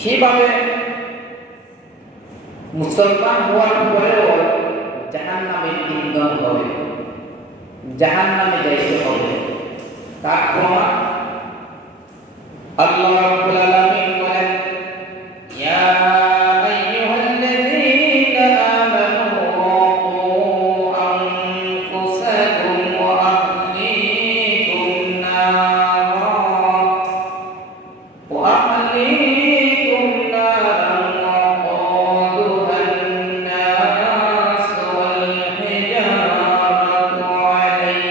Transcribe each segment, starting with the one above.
সেভাবে মুসলমান হওয়ার পরেও জাহান্নামের ইন্ধন হবে, জাহান্নামে যাইতে হবে। তার প্রমাণ আল্লাহ রাব্বুল আলামিন বলেন, ইয়া আইয়ুহাল্লাযীনা আমানু কু আনফুসাকুম ওয়া আহলিকুম নারা ওয়া আহলিকুম নারান ওয়াকুদুহা আন-নাস ওয়াল হিজারাতু আলাইহা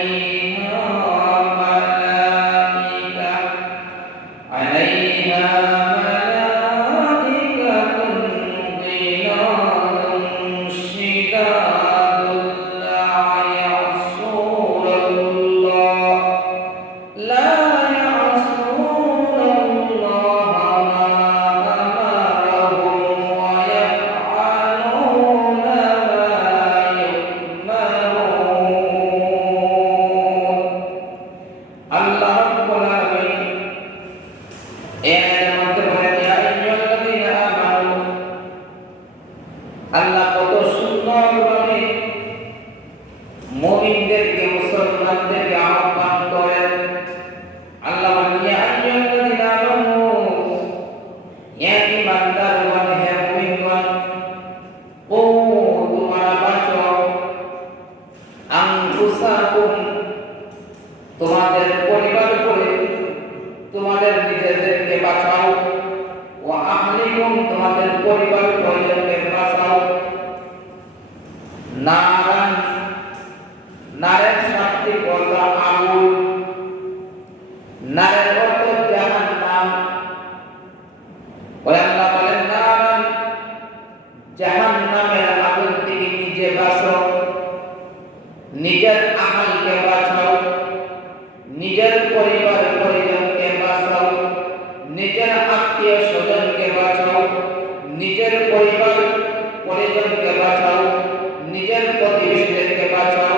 আল্লাহ কত সুন্দরভাবে মুমিনদেরকে, মুসলমানদেরকে আহ্বান করেন। আল্লাহ বলেন, ইয়া আইয়ুহাল্লাযীনা আমানু, হে ঈমানদারগণ, হে মুমিনগণ, ও তোমরা বাঁচো, আনফুসাকুম, তোমাদের পরিবার করে তোমাদের নিজেদেরকে বাঁচাও, ওয়া আহলিকুম, তোমাদের পরিবার পরিজনকে বাঁচাও, নারান, নারের শাস্তি বলল আগুন, নারের অর্থ জাহান্নাম। আল্লাহ বলেন, নারান, জাহান্নামের আগুন থেকে নিজে বাঁচো, নিজের আহলকে বাঁচাও, নিজের পরিবার পরিজনকে বাঁচাও, নিজের আত্মীয় স্বজনকে বাঁচাও, নিজের পরিবার পরিজনকে বাঁচাও, নিজের প্রতিবেশীদেরকে বাঁচাও,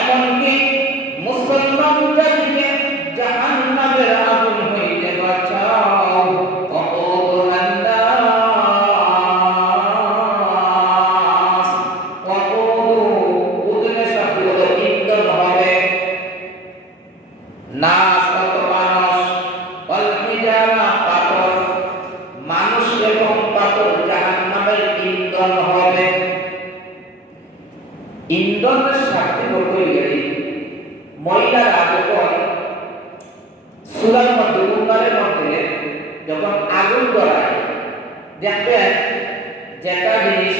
এমনকি মুসলমান জাতিকে জাহান্নামের আগুন হইতে বাঁচাও। ইন্ধন হবে নাস, মানুষ, ওয়াল হিজারা, পাথর, মানুষ এবং পাথর জাহান্নামের ইন্ধন হবে। ইন্ধনের সাথে হইলে মহিলারা যখন চুলার মধ্যে, উন্নয়নের মধ্যে যখন আগুন ধরায়, দেখবেন যেটা জিনিস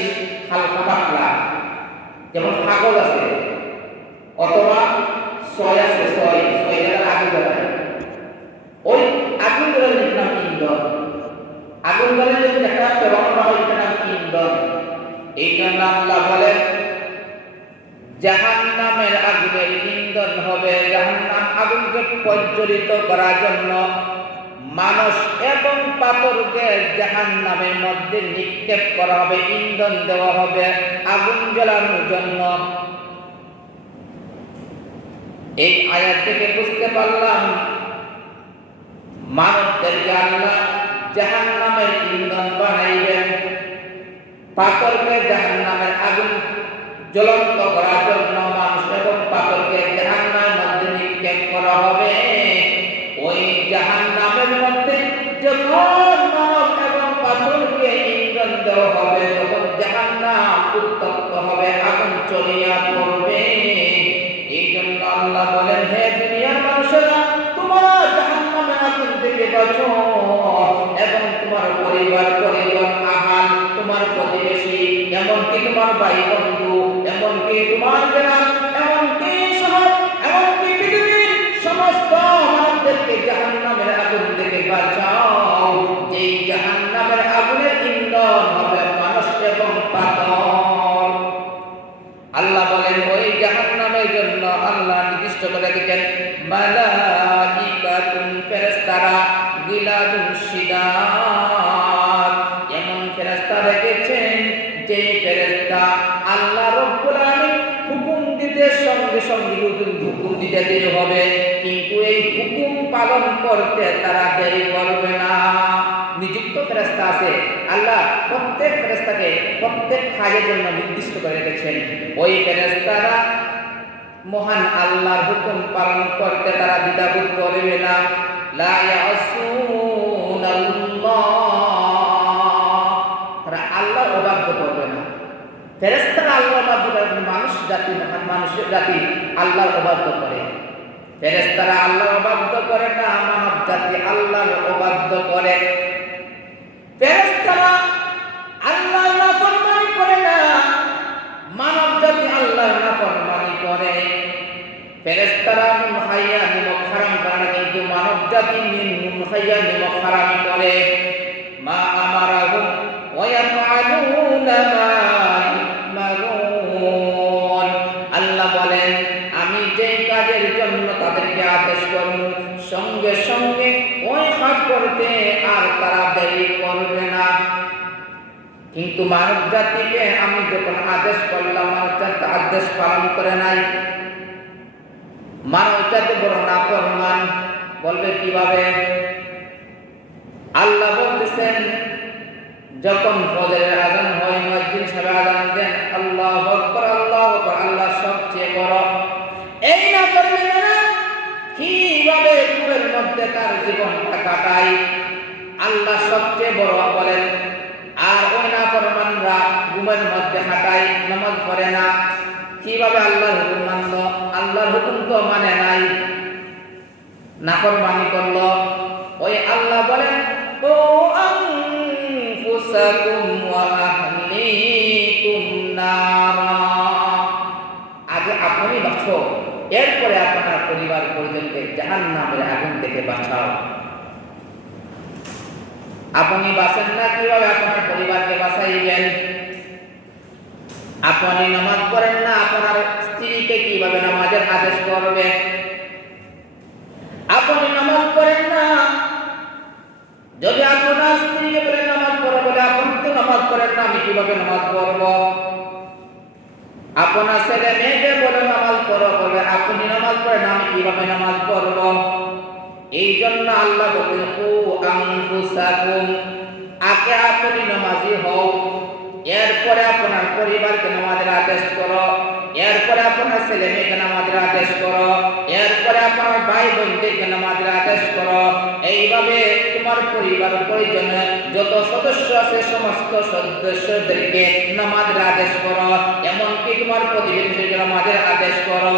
হালকা পাতলা, যেমন কাগজ আছে অথবা ছয় আছে, ছয় জায়গায় আগুন ধরায়, ওই আগুন ধরার নাম ইন্ধন। আগুন ধরে যদি একটা ব্যবহার করা হয়, এটা নাম ইন্ধন। এই জন্য আল্লাহ বলেন, জাহান্নামের আগুনের ইন্ধন হবে। জাহান্নাম আগুনকে প্রজ্বলিত করার জন্য মানুষ এবং পাথরকে জাহান্নামের মধ্যে নিক্ষেপ করা হবে, ইন্ধন দেওয়া হবে আগুন জ্বালানোর জন্য। এই আয়াত থেকে বুঝতে পারলাম মানবদেরকে আল্লাহ জাহান্নামের ইন্ধন বানাইবেন। পাথরকে জাহান্নামের আগুন জ্বলন্ত করার জন্য মানুষ এবং পাথরকে জাহান্নামের মধ্যে নিক্ষেপ করা হবে। ওই জাহান্নামের মধ্যে যখন মানব এবং পাথরকে ইন্ধন দেওয়া হবে, তখন জাহান্নাম উত্তপ্ত হবে, আগুন চলিয়া পড়বে। এই জন্য আল্লাহ বলেন, হে দুনিয়ার মানুষেরা, তোমরা জাহান্নামের আগুন থেকে বাঁচো এবং তোমার পরিবার পরিজন, আহাল, তোমার প্রতিবেশী, এমনকি তোমার ভাই বন্ধু, এমনকি তোমার গ্রাম, এমনকি শহর, এমনকি পৃথিবীর সমস্ত মানুষদেরকে জাহান্নামের আগুন থেকে বাঁচাও। যেই জাহান্নামের আগুনের ইন্ধন হবে মানুষ এবং পাথর। আল্লাহ বলেন, ওই জাহান্নামের জন্য আল্লাহ নির্দিষ্ট করে দিয়েছেন মালাইকাতুন, ফেরেশতারা, গিলাদুন শিদাদ, এমন ফেরেশতা রেখেছেন যে ফেরেশতা আল্লাহ রাব্বুল আলামিন হুকুম দিতে সঙ্গে সঙ্গে হুকুম দিতে দেরি হবে, কিন্তু এই হুকুম পালন করতে তারা দেরি করবে না। ফেরেশতা আছে, আল্লাহ প্রত্যেক ফেরেশতাকে প্রত্যেক কাজের জন্য নির্দিষ্ট করে রেখেছেন। ওই ফেরেশতারা মহান আল্লাহর হুকুম পালন করতে তারা দ্বিধাবোধ করবে না। লা ইয়াসুনাল্লাহ, তারা আল্লাহর অবাধ্য করবে না। ফেরেশতারা আল্লাহর অবাধ্য করে, মানুষের জাতি আল্লাহর অবাধ্য করে। ফেরেশতারা আল্লাহর অবাধ্য করে না, মানব জাতি আল্লাহর অবাধ্য করে। ফেরেশতারা আল্লাহর নাফরমানি করে না, মানব জাতি আল্লাহর নাফরমানি করে। ফেরেশতারা নুন খাইয়া নিমক হারাম করে না, কিন্তু মানব জাতি নুন খাইয়া নিমক হারাম করে। মা আমারাহুম ওয়া ইয়াফআলুনা মা ইউমারুন, আল্লাহ বলেন আমি যেই কাজের জন্য তাদেরকে আদেশ করব সঙ্গে সঙ্গে ওই কাজ করতে আর তারা দেরি করবে না। কিন্তু মানব জাতিকে আমি যখন আদেশ করলাম, মানব জাতি আদেশ পালন করে নাই। মানব জাতি বড় নাফরমান। বলবে কিভাবে? আল্লাহ বলতেছেন যখন ফজরের আযান হয়, মুয়াজ্জিন সাহেব আযান দেন, আল্লাহু আকবার আল্লাহু আকবার, আল্লাহ সবচেয়ে বড়। এই নাফরমানেরা কিভাবে ঘুমের মধ্যে তার জীবনটা কাটায়, আল্লাহ সবচেয়ে বড় বলেন। আর ওই নাফরমানরা ঘুমের মধ্যে কাটায়, নামাজ পড়ে না। কিভাবে আল্লাহর হুকুম মানল? আল্লাহর হুকুম তো মানে নাই, নাফরমানি করল। ওই আল্লাহ বলেন ও আনফুসাকুম ওয়া আহলিকুম নারা, আগে আপনি বাঁচো, এরপরে আপনার পরিবার পরিজনকে জাহান্নামের আগুন থেকে বাঁচাও। আপনি বাঁচেন না, কিভাবে আপনার পরিবারকে বাঁচাইবেন? আপনি নামাজ পড়েন না, আপনার স্ত্রীকে কিভাবে নামাজের আদেশ করবে? আপনি নামাজ পড়েন না, যদি আপনার স্ত্রীকে বলেন নামাজ পড়ো, বলে আপনি তো নামাজ পড়েন না, আমি কিভাবে নামাজ পড়ব? আপনার ছেলে মেয়েকে বলে নামাজ পড়ো, বলে আপনি নামাজ পড়েন না, আমি কিভাবে নামাজ পড়ব? এই জন্য আল্লাহ বলেন ও আনফুসাকুম, আগে আপনি নামাজি হও, এরপরে আপনার পরিবারকে নামাজের আদেশ করো, এরপরে আপনার ছেলে মেয়েকে নামাজের আদেশ করো, এরপরে আপনার ভাই বোনদেরকে নামাজের আদেশ করো। এইভাবে তোমার পরিবার পরিজনের যত সদস্য আছে সমস্ত সদস্যদেরকে নামাজের আদেশ করো, এমনকি তোমার প্রতিবেশীকে নামাজের আদেশ করো।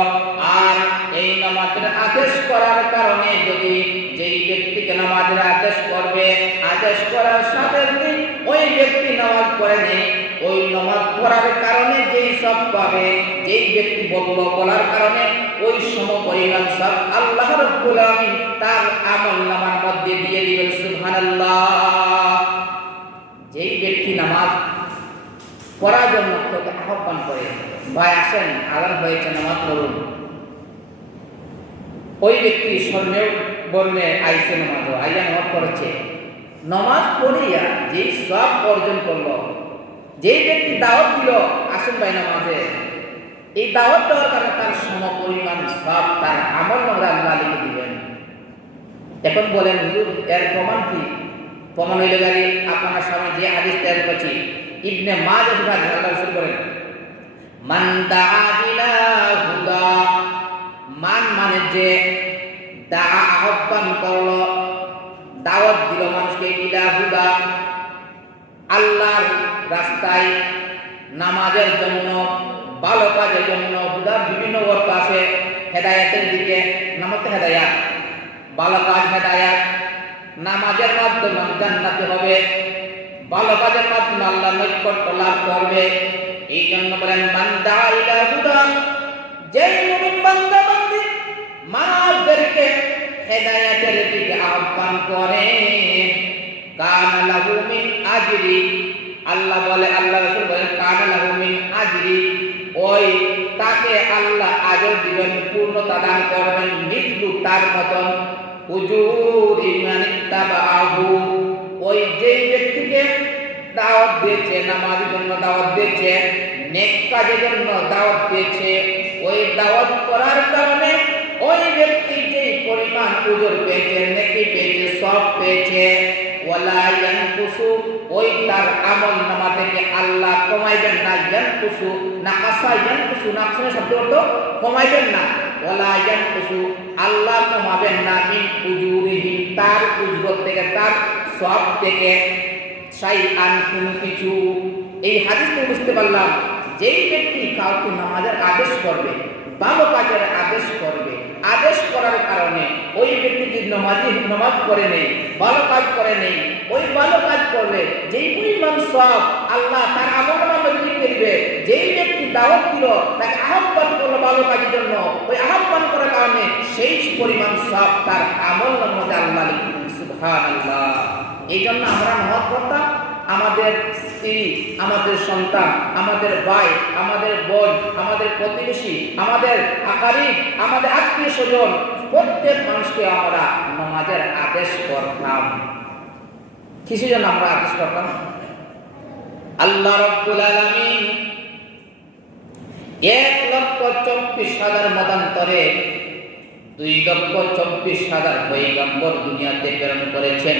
আর এই নামাজের আদেশ করার কারণে যদি যেই ব্যক্তিকে নামাজের আদেশ করবে, আদেশ করার সাথে ওই ব্যক্তি নামাজ পড়ে নেই, ওই নামাজ পড়ার কারণে যেই সব পাবে, যেই ব্যক্তি বলার কারণে ওই সমপরিমাণ সব আল্লাহ রাব্বুল আলামিন তার আমলনামার মধ্যে দিয়ে দিবেন। সুবহানাল্লাহ। যেই ব্যক্তি নামাজ পড়ার জন্য তোকে আহ্বান করে, ভাই আসেন আযান হয়েছে নামাজ পড়ুন, ওই ব্যক্তি স্বর্ণের বর্ণে আইসে নামাজ আইয়া নামাজ পড়েছে, নামাজ পড়িয়া যেই সব অর্জন করলো, যেই ব্যক্তি দাওয়াত দিল আসেন ভাই নামাজে, এই দাওয়াত দেওয়ার কারণে তার সমপরিমাণ সব তার আমল নামায় আল্লাহ লিখে দিবেন। এখন বলেন হুজুর এর প্রমাণ কি? প্রমাণ হইলে গাড়ি আপনার সামনে যে হাদিস তৈরি করছি, ইবনে মাজাহ থেকে আল্লাহ রাসূল বলেন মান দাআ ইলা হুদা, মান মানে যে, দাআ আহ্বান করলো, দাওয়াত দিল মানুষকে, ইলা হুদা আল্লাহর রাস্তায়, নামাজের জন্য, ভালো কাজের জন্য। হুদা বিভিন্ন অর্থ আছে, হেদায়েতের দিকে, নামাজ হেদায়াত, ভালো কাজ হেদায়াত, নামাজের মাধ্যমে জান্নাতে হবে, ভালো কাজের মাধ্যমে আল্লাহ নৈকট্য লাভ করবে। এই জন্য বলেন মান দাআ ইলা হুদা, যেই মুমিন বান্দা বান্দি মানবদেরকে হেদায়েতের দিকে আহ্বান করে, কানা লাহু মিন আজরি, আল্লাহ বলে, আল্লাহ রাসূল বলেন কানা লাহু মিন আজরি, ওই তাকে আল্লাহ আজর দিবেন, পূর্ণতা দান করবেন, মিথলু তার মতন, উজুরি মান ইত্তাবাহু, ওই যেই ব্যক্তিকে দাওয়াত দিয়েছে, নামাজের জন্য দাওয়াত দিয়েছে, নেক কাজের জন্য দাওয়াত দিয়েছে, ওই দাওয়াত করার কারণে ওই ব্যক্তি যেই পরিমাণ উজর পেয়েছে, নেকি পেয়েছে, সব পেয়েছে, ওয়ালা ইয়ানকুসু, ওই তার আমল নামা থেকে আল্লাহ কমাইবেন না। ইয়ানকুসু নাকাসা, ইয়ানকুসু নাকসের শব্দ অর্থ কমাইবেন না। ওয়ালা ইয়ানকুসু, আল্লাহ কমাবেন না মিন উজুরিহিম, তার উজরত থেকে, তার সওয়াব থেকে শাইআন, কোনো কিছু। এই হাদিস থেকে বুঝতে পারলাম যেই ব্যক্তি কাউকে নামাজের আদেশ করবে, ভালো কাজের আদেশ করবে, আদেশ করার কারণে ওই ব্যক্তি যদি নামাজ পড়ে নেই, ভালো কাজ করে নেই, ওই ভালো কাজ করলে যেই পরিমাণ সওয়াব আল্লাহ তার আমলনামা লিখে দিবে। যেই ব্যক্তি দাওয়াত দিল, তাকে আহ্বান করলো ভালো কাজের জন্য, ওই আহ্বান করার কারণে সেই পরিমাণ সওয়াব তার আমলনামার মধ্যে আল্লাহ লিখে দিবেন। সুবহানাল্লাহ। এই জন্য আমরা নামাজ পড়তাম, আমাদের স্ত্রী, আমাদের সন্তান, আমাদের ভাই, আমাদের বোন, আমাদের প্রতিবেশী, আমাদের আকারিব, আমাদের আত্মীয় স্বজন, প্রত্যেক মানুষকে আমরা নামাজের আদেশ করতাম। কিসের জন্য আমরা আদেশ করতাম? আল্লাহ রাব্বুল আলামিন 1,24,000 মতান্তরে 2,24,000 পয়গম্বর দুনিয়াতে প্রেরণ করেছেন।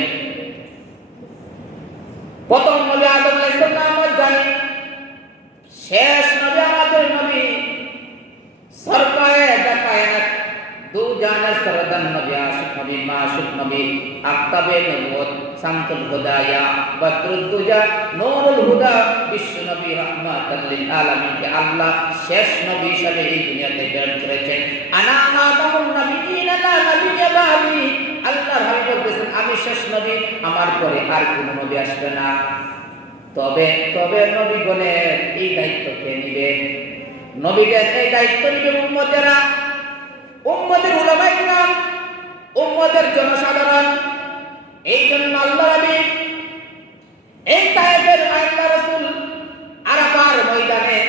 প্রথম নবী আদম আলাইহিস সালাম আমরা জানি, শেষ নবী আমাদের নবী সরকারে কায়নাত, দু জাহানের সরদার নবী, আশিক নবী, মাসুক নবী, আফতাবে নবুয়ত, শামসুল হুদায়া, বদরুদ দুজা, নূরুল হুদা, বিশ্ব নবী, রাহমাতাল লিল আলামিনকে আল্লাহ শেষ নবী হিসেবে এই দুনিয়াতে প্রেরণ করেছেন। আনা খাতামুন নবিয়্যিন লা নবিয়্যা বাদি, আল্লাহ হাবিব বলতেছেন আমি শেষ নবী, আমার পরে আর কোন নবী আসবে না। তবে নবীগণের এই দায়িত্ব কে নিবে? নবীদের এই দায়িত্ব নিবে উম্মতেরা, উম্মতের উলামায়ে কিরাম, উম্মতের জনসাধারণ। এই জন্য আল্লাহ নবী এই তায়েফের আল্লাহ রাসূল আরাফার ময়দানে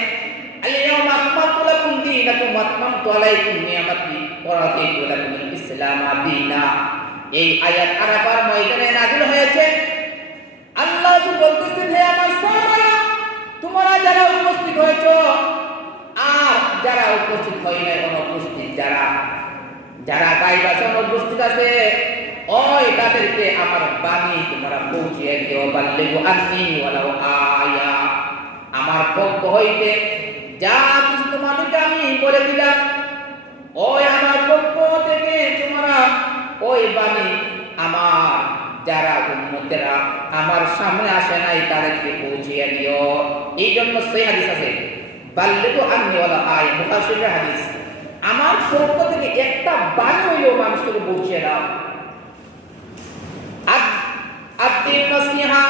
আল-ইয়াওমা আকমালতু লাকুম দীনাকুম ওয়া আতমামতু আলাইকুম নিয়ামাতি ওয়া রাদিতু লাকুমুল ইসলাম দীনা, এই আয়াত আরাফার ময়দানে নাযিল হয়েছে। আল্লাহ বলতেছেন হে আমার সাহাবারা, তোমরা যারা উপস্থিত হয়েছো আর যারা উপস্থিত হয় নাই, অনুপস্থিত যারা গায়ব আছে, অনুপস্থিত আছে, ওই তাদেরকে আমার বাণী তোমরা পৌঁছিয়ে দিও। বাল্লিগু আন্নী ওয়ালাউ আয়া, আমার পক্ষ হইতে যা কিছু তোমাদেরকে আমি বলে দিলাম, ওই আমার পক্ষ থেকে তোমরা ওই বাণী আমার যারা উম্মতেরা আমার সামনে আসে নাই তাদেরকে পৌঁছিয়ে দিও। এই জন্য সেই হাদিস আছে বাল্লিগু আন্নী ওয়ালাউ আয়া, বুখারী শরীফের হাদিস, আমার পক্ষ থেকে একটা বাণী হইলেও মানুষকে পৌঁছিয়ে দাও। আদ-দিন নসিহা,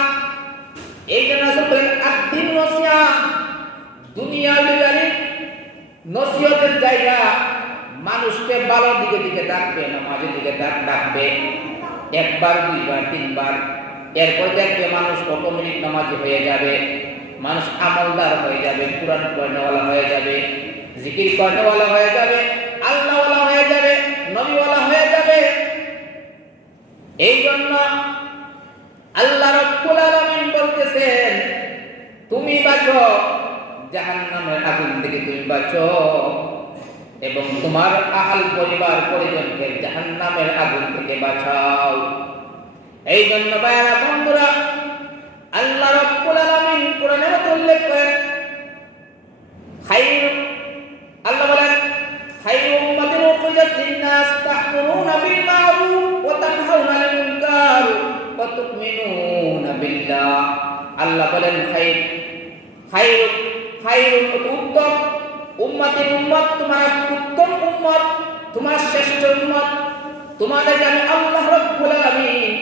এই জন্য রাসূল বলেন আদ-দিন নসিহা, দুনিয়ার ব্যাপারে নসিহতের জায়গা, মানুষকে ভালো দিকে ডাকবে, নামাজের দিকে ডাকবে, একবার, দুইবার, তিনবার, এরপর দেখবে মানুষ অটোমেটিক নামাজি হয়ে যাবে, মানুষ আমলদার হয়ে যাবে, কুরআন পড়নেওয়ালা হয়ে যাবে, জিকির করনেওয়ালা হয়ে যাবে, আল্লাহওয়ালা হয়ে যাবে, নবীওয়ালা হয়ে যাবে। এই জন্য আল্লাহ রাব্বুল আলামিন বলতেছেন তুমি বাঁচো জাহান্নামের আগুন থেকে, তুমি বাঁচো এবং তোমার আহল পরিবার পরিজনকে জাহান্নামের আগুন থেকে বাঁচাও। এই জন্য ভাইরা বন্ধুরা, আল্লাহ রাব্বুল আলামিন কোরআনে উল্লেখ করেন আল্লাহ বলেন খায়রু উম্মাতিন উখরিজাত লিন-নাস তা'মুরুনা বিল মা'রুফ ওয়া তানহাউনা আনিল মুনকার ওয়া তু'মিনুনা বিল্লাহ। আল্লাহ বলেন খায়রু উত্তম উম্মাতিন, উম্মত তোমার উত্তম উম্মত, তোমার শ্রেষ্ঠ উম্মত, তোমাদের আমি আল্লাহ রাব্বুল আলামিন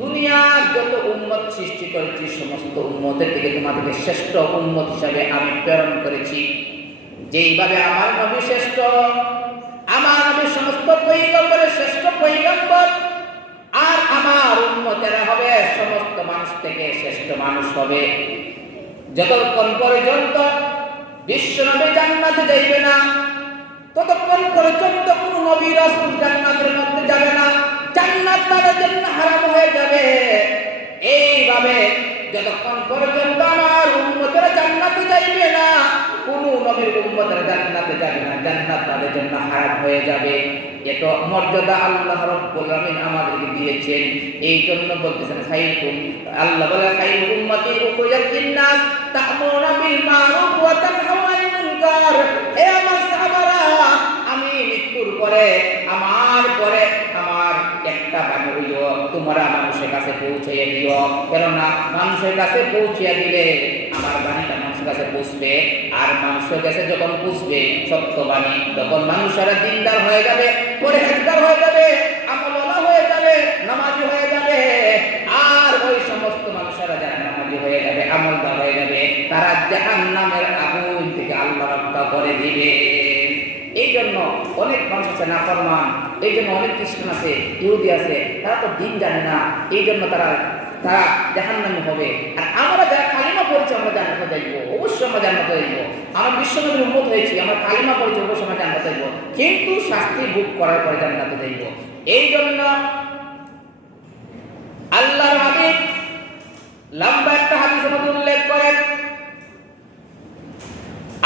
দুনিয়ার যত উম্মত সৃষ্টি করেছি সমস্ত উম্মতের থেকে তোমাদেরকে শ্রেষ্ঠ উম্মত হিসাবে আমি প্রেরণ করেছি। যেইভাবে আমার নবী শ্রেষ্ঠ, আমার নবী সমস্ত পয়গম্বরের শ্রেষ্ঠ পয়গম্বর, আর আমার উম্মতেরা হবে সমস্ত মানুষ থেকে শ্রেষ্ঠ মানুষ হবে। যতক্ষণ পর্যন্ত বিশ্ব নবী জান্নাতে যাইবে না, ততক্ষণ পর্যন্ত কোন নবী রাসূল জান্নাতের মধ্যে যাবে না, জান্নাত তাদের জন্য হারাম হয়ে যাবে। এইভাবে যতক্ষণ পর্যন্ত আমার উম্মতেরা জান্নাতে যাইবে না, কোন নবীর উম্মতরা জান্নাতে যাবে না, জান্নাত তাদের জন্য হারাম হয়ে যাবে। এত মর্যাদা আল্লাহ রাব্বুল আলামিন আমাদেরকে দিয়েছেন। এই জন্য বলতেছেন খায়রুকুম, আল্লাহ বলে খায়রুকুম উম্মতি উখরিজাত লিন-নাস তা'মুরুনা বিল মা'রুফ ওয়া তানহাউনা আনিল মুনকার। হে আমার সাহাবারা, আমি মৃত্যুর পরে আমার একটা বাণী হইল, তোমরা মানুষের কাছে পৌঁছিয়ে দিও। কেননা মানুষের কাছে পৌঁছিয়ে দিলে আমার বাণীটা মানুষের কাছে পৌঁছবে, আর মানুষের কাছে যখন পৌঁছবে সত্য বাণী, তখন মানুষেরা দিনদার হয়ে যাবে, পরহেজগার হয়ে যাবে, আমলওয়ালা হয়ে যাবে, নামাজি হয়ে যাবে। আর ওই সমস্ত মানুষেরা যারা নামাজি হয়ে যাবে, আমলদার হয়ে যাবে, তারা জাহান্নামের আগুন থেকে আল্লাহ রক্ষা করে দিবে। এই জন্য অনেক মানুষ আছে নাফরমান, এই জন্য অনেক খ্রিস্টান আছে, ইহুদি আছে, তারা তো দিন জানে না, এই জন্য তারা জাহান্নামী হবে। আর আমরা যারা কালিমা পড়েছি আমরা জান্নাতে যাইব, অবশ্যই আমরা জান্নাতে যাইব। আমরা বিশ্বনবীর উম্মত হয়েছি, আমরা কালিমা পড়েছি, অবশ্যই আমরা জান্নাতে যাইব, কিন্তু শাস্তি ভোগ করার পরে জান্নাতে যাইব। এই জন্য আল্লাহর হাবিব লম্বা একটা হাদিসের মধ্যে উল্লেখ করেন,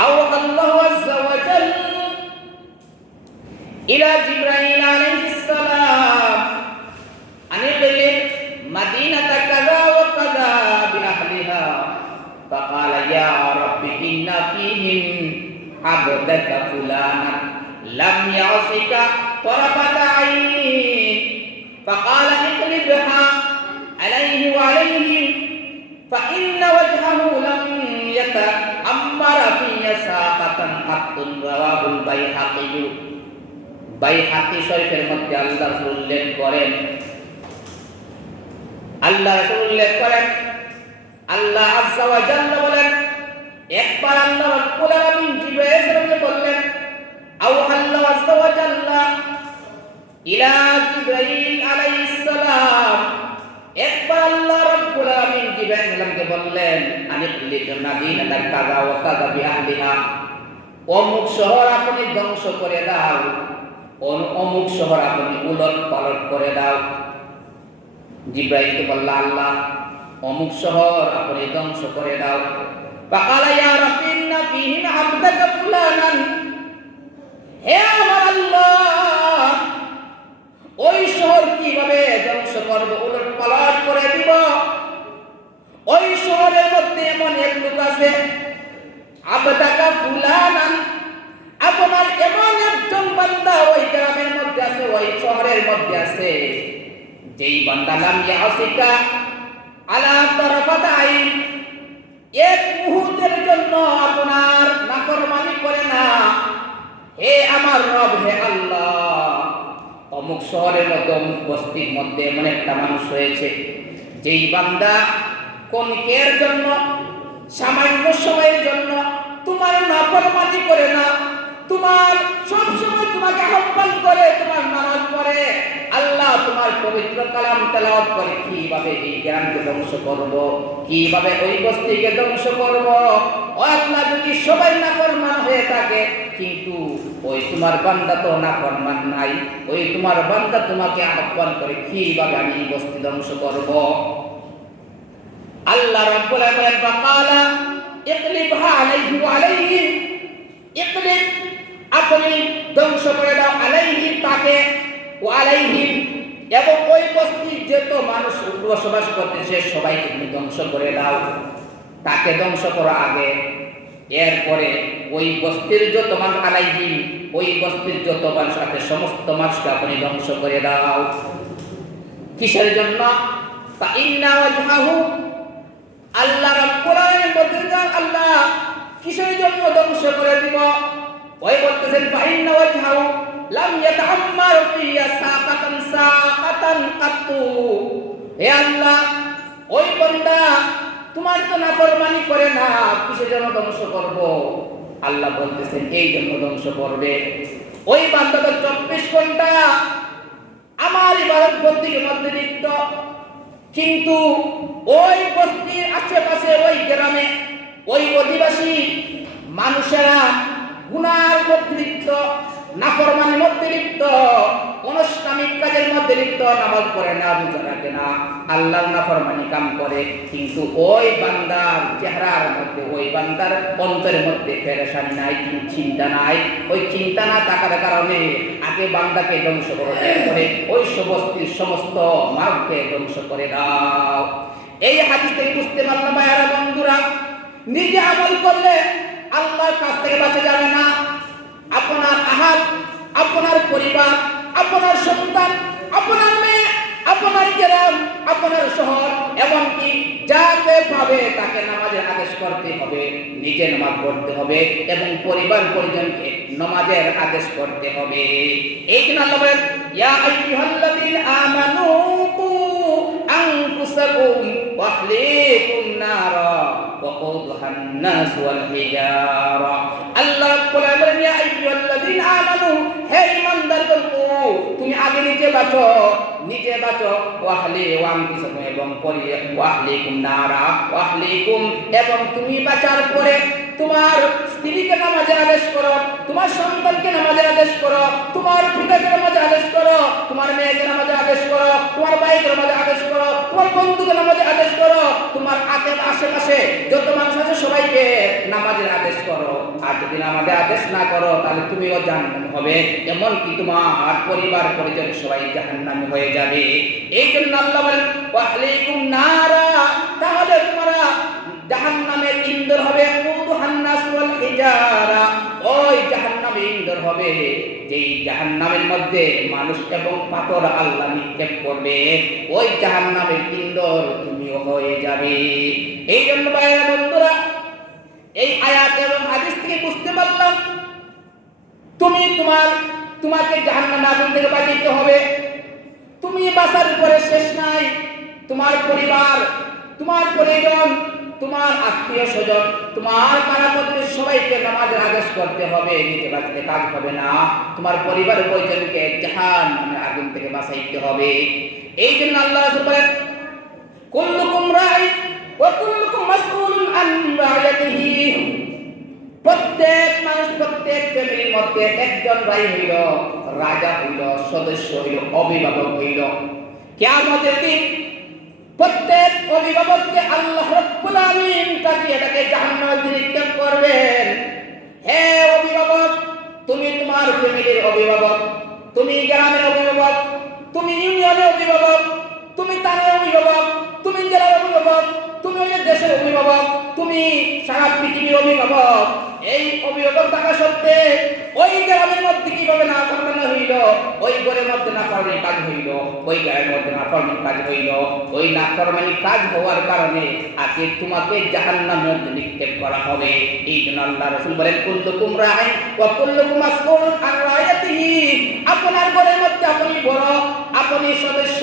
আল্লাহু আযজা ওয়া জাল্লা ইলা জিবরাইল আলাইহিস সালাম আনিল মাদিনাতা কাযা ওয়া কাযা বিআহলিহা ফাকালা ইয়া রাব্বি ইন্না ফীহিম আবদাকা ফুলানা লাম ইয়াসিকা তরাফাতা আইন ফাকালা ইকলিবহা আলাইহি ওয়া আলাইহিম فإن وجهه لم يتأمر في ساقطا قط رواه البيهقي। বাইহাকি শরীফের মধ্যে আল্লাহ রাসূল উল্লেখ করেন, আল্লাহ আযজা ওয়া জাল্লা বলেন, একবার আল্লাহ রাব্বুল আলামিন জিবরাইলকে বললেন, আল্লাহ আযজা ওয়া জাল্লা ইলা জিবরাইল আলাইহিস সালাম, একবার আল্লাহ রাব্বুল আলামিন জিবরাইলকে বললেন, আনিকলিক মাদিনাতা কাযা ওয়া কাযা বিআহলিহা, অমুক শহর আপনি ধ্বংস করে দাও, অমুক শহর আপনি উলট পালট করে দাও। জিবরাইলকে বলল আল্লাহ, অমুক শহর আপনি ধ্বংস করে দাও। ফাকালা ইয়া রাব্বি ইন্না ফীহিম আবদাকা ফুলানান, হে আমার আল্লাহ, ওই শহর কিভাবে ধ্বংস করব, উলট পালট করে দিব? ওই শহরের মধ্যে এমন এক লোক আছে, আবদাকা ফুলানান, আপনার এমন একজন বান্দা ওই গ্রামের মধ্যে আছে, ওই শহরের মধ্যে আছে, যেই বান্দা নাম ইয়াসিকা আলা তারাফাত আইন, এক মুহূর্তের জন্য আপনার নাফরমানি করে না। হে আমার রব, হে আল্লাহ, অমুক শহরের মধ্যে অমুক বস্তির মধ্যে এমন একটা মানুষ রয়েছে, যেই বান্দা কণিকের জন্য, সামান্য সময়ের জন্য তোমার নাফরমানি করে না, তোমার সব সময় তোমাকে আহ্বান করে, তোমার নামাজ পড়ে, আল্লাহ তোমার পবিত্র কালাম তেলাওয়াত করে। কিভাবে এই গ্রামকে ধ্বংস করব, কিভাবে ওই বস্তিকে ধ্বংস করব? ও আল্লাহ, যদি সবাই নাফরমান হয়ে থাকে, কিন্তু ওই তোমার বান্দা তো নাফরমান নাই, ওই তোমার বান্দা তোমাকে আহ্বান করে, কিভাবে আমি এই বস্তি ধ্বংস করব? আল্লাহ রাব্বুল আলামিন ফাকালা ইকলিবহা আলাইহি ওয়া আলাইহিম, ইকলিব আপনি ধ্বংস করে দাও, আলাইহি তাকে, ওয়া আলাইহিম এবং ওই বস্তির যত মানুষ বসবাস করতেছে সবাইকে তুমি ধ্বংস করে দাও। তাকে ধ্বংস করা আগে, এরপরে ওই বস্তির যত মানুষ, আলাইহিম ওই বস্তির যত মানুষ আছে সমস্ত মানুষকে আপনি ধ্বংস করে দাও। কিসের জন্য? ফাইন্না ওয়াজহাহু, আল্লাহ রাব্বুল আলামিন বলতেছেন আল্লাহ কিসের জন্য ধ্বংস করে দিব? ওই বলতেছেন ফাইন্না ওয়াজহাহু লাম ইয়াতাআম্মার ফিয়া সাকাতান কাত্তু, হে আল্লাহ, ওই বান্দা তোমার তো নাফরমানি করে না, কিসের জন্য ধ্বংস করব? আল্লাহ বলতেছেন এই জন্য ধ্বংস করবে, ওই বান্দা তো 24 ঘন্টা আমার ইবাদত বন্দেগীর মধ্যে লিপ্ত, কিন্তু ওই বস্তির আশেপাশে, ওই গ্রামে, ওই অধিবাসী মানুষেরা গুনার মধ্যে লিপ্ত, নাফরমানির মধ্যে লিপ্ত, অনৈষ্কামিক কাজের মধ্যে লিপ্ত, নামাজ পড়ে না, রোজা রাখে না, আল্লাহর নাফরমানি কাম করে, কিন্তু ওই বান্দার চেহারার মধ্যে, ওই বান্দার অন্তরের মধ্যে পেরেশানি নাই, চিন্তা নাই। ওই চিন্তা না থাকার কারণে আগে বান্দাকে ধ্বংস করে ওই সমস্ত মার্গকে ধ্বংস করে দাও। এই হাদিস থেকে বুঝতে পারলাম ভাইয়ারা বন্ধুরা, নিজে আমল করলে আল্লাহর কাছ থেকে বাঁচা যাবে না। আপনার আহাল, আপনার পরিবার, আপনার সন্তান, আপনার মেয়ে, আপনার গ্রাম, আপনার শহর, এমনকি যাকে পাবে তাকে নামাজের আদেশ করতে হবে, নিজে নামাজ পড়তে হবে এবং পরিবার পরিজনকে নামাজের আদেশ করতে হবে। এই জন্য আল্লাহ বলেন, ইয়া আইয়ুহাল্লাযীনা আমানু কু আনফুসাকুম ওয়া আহলিকুম নারা ওয়াকুদুহান নাস ওয়াল হিজারা। আল্লাহ বলেন, ইয়া আইয়ুহাল্লাযীনা আমানু, হে ঈমানদারগণ, তুমি আগে নিজে বাঁচো, নিজে বাঁচো, ওয়াহলি ওয়ানফুসাকুম এবং ওয়াহলিকুম নারা, ওয়াহলিকুম এবং তুমি বাঁচার পরে তোমার স্ত্রীকে নামাজের আদেশ করো, তোমার সন্তানকে নামাজের আদেশ করো, তোমার পিতাকে নামাজের আদেশ করো, তোমার মেয়েকে নামাজের আদেশ করো, তোমার ভাইকে নামাজের আদেশ করো, তোমার বন্ধুকে নামাজের আদেশ করো, তোমার আশেপাশে যত মানুষ আছে সবাইকে নামাজের আদেশ করো। আর যদি নামাজের আদেশ না করো তাহলে তুমিও জাহান্নামী হবে, এমনকি তোমার পরিবার পরিজন সবাই জাহান্নামী হয়ে যাবে। এই জন্য আল্লাহ বলেন, ওয়াহলিকুম নারা, তাহলে তোমরা জাহান্নামের ইন্ধন হবে, কুদুহান নাস ওয়াল হিজারা, ওই জাহান্নামের ইন্ধন হবে যেই জাহান্নামের মধ্যে মানুষ এবং পাথর আল্লাহ নিক্ষেপ করবে, ওই জাহান্নামের ইন্ধন তুমিও হয়ে যাবে। এই জন্য ভাইরা বন্ধুরা, এই আয়াত এবং হাদিস থেকে বুঝতে পারলাম তোমাকে জাহান্নামের আগুন থেকে বাঁচাতে হবে। তুমি বাঁচার উপরে শেষ নাই, তোমার পরিবার, তোমার পরিজন, তোমার আত্মীয় স্বজন, তোমার পাড়া প্রতিবেশী সবাইকে নামাজের আদেশ করতে হবে, নিজে বাঁচতে কাজ হবে না, তোমার পরিবার পরিজনকে জাহান্নামের আগুন থেকে বাঁচাইতে হবে। এই জন্য আল্লাহ বলেন, কুল্লুকুম রাই ওয়া কুল্লুকুম মাসউলুন আন রাইয়াতিহি, প্রত্যেক মানুষ, প্রত্যেক ফ্যামিলির মধ্যে একজন রাই হইল, রাজা হইল, সদস্য হইল, অভিভাবক হইল। কিয়ামতের দিন প্রত্যেক অভিভাবককে আল্লাহ রাব্বুল আলামিন এটাকে জাহান্নামে নিক্ষেপ করবেন। হে অভিভাবক, তুমি তোমার ফ্যামিলির অভিভাবক, তুমি গ্রামের অভিভাবক, তুমি ইউনিয়নের অভিভাবক, তুমি থানার অভিভাবক, তুমি জেলার অভিভাবক, তুমি ওই দেশের অভিভাবক, তুমি সারা পৃথিবীর অভিভাবক। এই অভিভাবক থাকা সত্ত্বে ওই গ্রামের মধ্যে কি হবে, না করবেন হইল, ওই ঘরের মধ্যে না করবেন কাজ হইল, ওই গ্রামের মধ্যে না করবেন কাজ হইল, ওই না করবেন কাজ হওয়ার কারণে আগে তোমাকে জাহান্নামের মধ্যে নিক্ষেপ করা হবে। এই জন্য আল্লাহ রাসূল বলেন, কুল্লুকুম রাইন ওয়া কুল্লুকুম মাসউলুন আন রাইয়াতিহি, আপনার ঘরের মধ্যে আপনি বড়, আপনি সদস্য,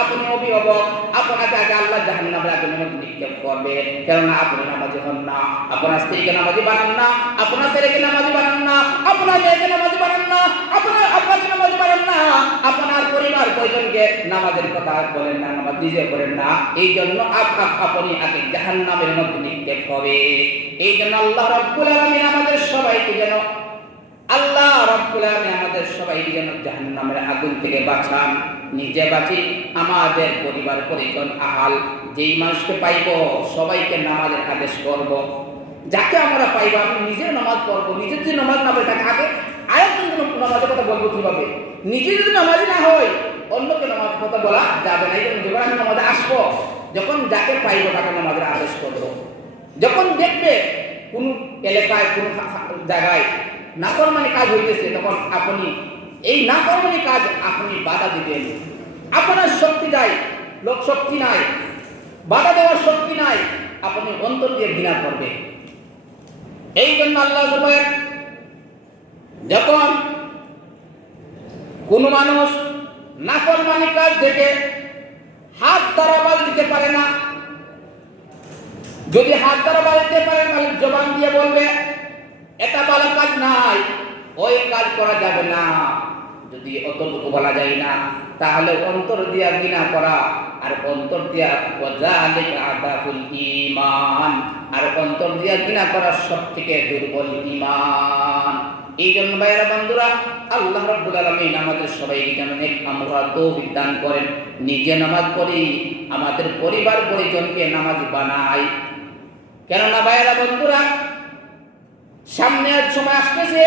আপনি অভিভাবক, আপনাকে আগে আল্লাহ জাহান্নামের আগুনের মধ্যে নিক্ষেপ করবে। কেননা আপনি নামাজি হন না, আপনার স্ত্রীকে নামাজি বানান না, আপনার ছেলেকে নামাজি বানান না, আপনার মেয়েকে নামাজি বানান না, আপনাকে নামাজি বানান না, আপনার পরিবার পরিজনকে নামাজের কথা বলেন না, নামাজ নিজে করেন না। এই জন্য আপনি আগে জাহান্নামের মধ্যে নিক্ষেপ হবে। এই জন্য আল্লাহ রাব্বুল আলামিন আমাদের সবাইকে যেন জাহান্নামের আগুন থেকে বাঁচান, নিজে বাঁচি, আমাদের পরিবার পরিজন আহাল যেই মানুষকে পাইব সবাইকে নামাজের আদেশ করব। যাকে আমরা পাইব আমি নিজের নামাজ পড়বো, নিজের যদি নামাজ না পড়ে তাকে আগে আরেকজন নামাজের কথা বলবো কিভাবে? নিজে যদি নামাজি না হয় অন্যকে নামাজ কথা বলা যাবে না। এই জন্য যখন আমি নামাজে আসবো, যখন যাকে পাইব তাকে নামাজের আদেশ করবো। যখন দেখবে কোন এলাকায় কোন জায়গায় নাফরমানি কাজ হইতেছে, তখন আপনি এই নাফরমানি কাজ আপনি বাধা দিবেন। আপনার শক্তি নাই, লোক শক্তি নাই, বাধা দেওয়ার শক্তি নাই, আপনি অন্তর দিয়ে ঘৃণা করবে। এই জন্য আল্লাহ বলেন, যখন কোন মানুষ নাফরমানি কাজ থেকে হাত দ্বারা বাধা দিতে পারে না, যদি হাত দ্বারা বাধা দিতে পারে তাহলে জবান দিয়ে বলবে এটা ভালো কাজ নাই, ওই কাজ করা যাবে না। যদি অতটুকু বলা যায় না তাহলে অন্তর দিয়া ঘৃণা করা, আর অন্তর দিয়া ওয়াজালিকা আদাফুল ঈমান, আর অন্তর দিয়া ঘৃণা করা সবথেকে দুর্বল ঈমান। এই জন্য ভাইয়েরা বন্ধুরা, আল্লাহ রাব্বুল আলামিন আমাদের সবাইকে যেন নেক আমল তৌফিক দান করেন। নিজে নামাজ পড়ি, আমাদের পরিবার পরিজনকে নামাজি বানাই। কেননা ভাইয়েরা বন্ধুরা, সামনের সময় আসতেছে,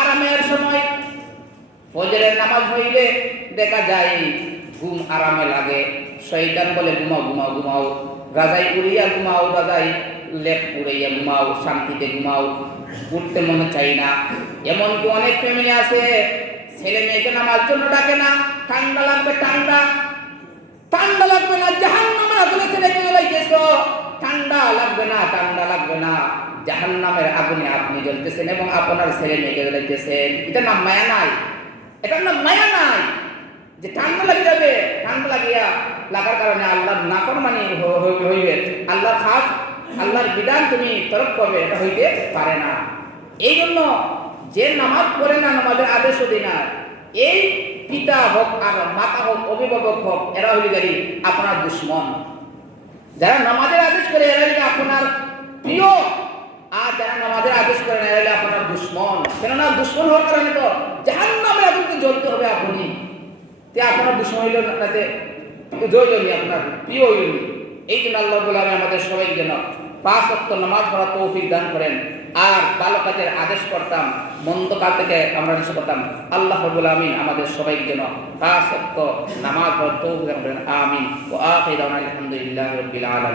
আরামের সময়। ফজরের নামাজ হইলে দেখা যায় ঘুম আরামে লাগে, শয়তান বলে ঘুমাও ঘুমাও ঘুমাও, রাজাই উড়িয়া ঘুমাও, রাজাই লেপ উড়াইয়া ঘুমাও, শান্তিতে ঘুমাও, উঠতে মনে চাই না। এমনকি অনেক ফ্যামিলি আছে, ছেলে মেয়েকে নামার জন্য ডাকে না, ঠান্ডা লাগবে, ঠান্ডা ঠান্ডা লাগবে না, জাহান্নামের আগুনে ছেলেকে জ্বলাইতেছ, ঠান্ডা লাগবে না, ঠান্ডা লাগবে না, জাহান্নামের আগুনে আপনি জ্বলতেছেন এবং আপনার ছেলে মেয়েকে জ্বলাইতেছেন। এটা নাম মায়া নাই, এটার নাম মায়া নাই। যে ঠান্ডা লাগে যাবে, ঠান্ডা লাগিয়া লাগার কারণে আল্লাহর নাফরমানি হইবে, আল্লাহর খাস, আল্লাহর বিধান তুমি তরক করবে, এটা হইতে পারে না। এই জন্য যে নামাজ পড়ে না, নামাজের আদেশও দিই না, এই পিতা হোক আর মাতা হোক, অভিভাবক হোক, এরা হইলে গাড়ি আপনার দুশ্মন। যারা নামাজের আদেশ করে এরা হইলে আপনার প্রিয়, আর যারা নামাজের আদেশ করে না এরা হইলে আপনার দুশ্মন। কেননা দুশ্মন হওয়ার কারণে তো জাহান্নামের আগুনকে জ্বলতে হবে আপনি। তে আপনার দুশ্মন হইল নাতে জয় জমি, আপনার প্রিয় হইল। এই জন্য আল্লাহ রাব্বুল আলামিন আমাদের সবাই যেন 5 ওয়াক্ত নামাজ পড়া তৌফিক দান করেন। আর ভালো কাজের আদেশ করতাম, মন্দ কাজ থেকে আমরা নিষেধ করতাম। আল্লাহ রাব্বুল আলামিন আমাদের সবাইকে যেন 5 ওয়াক্ত নামাজ পড়া তৌফিক দান করেন। আমিন। ওয়া আখিরু দাওয়ানা আলহামদুলিল্লাহি রাব্বিল আলামিন।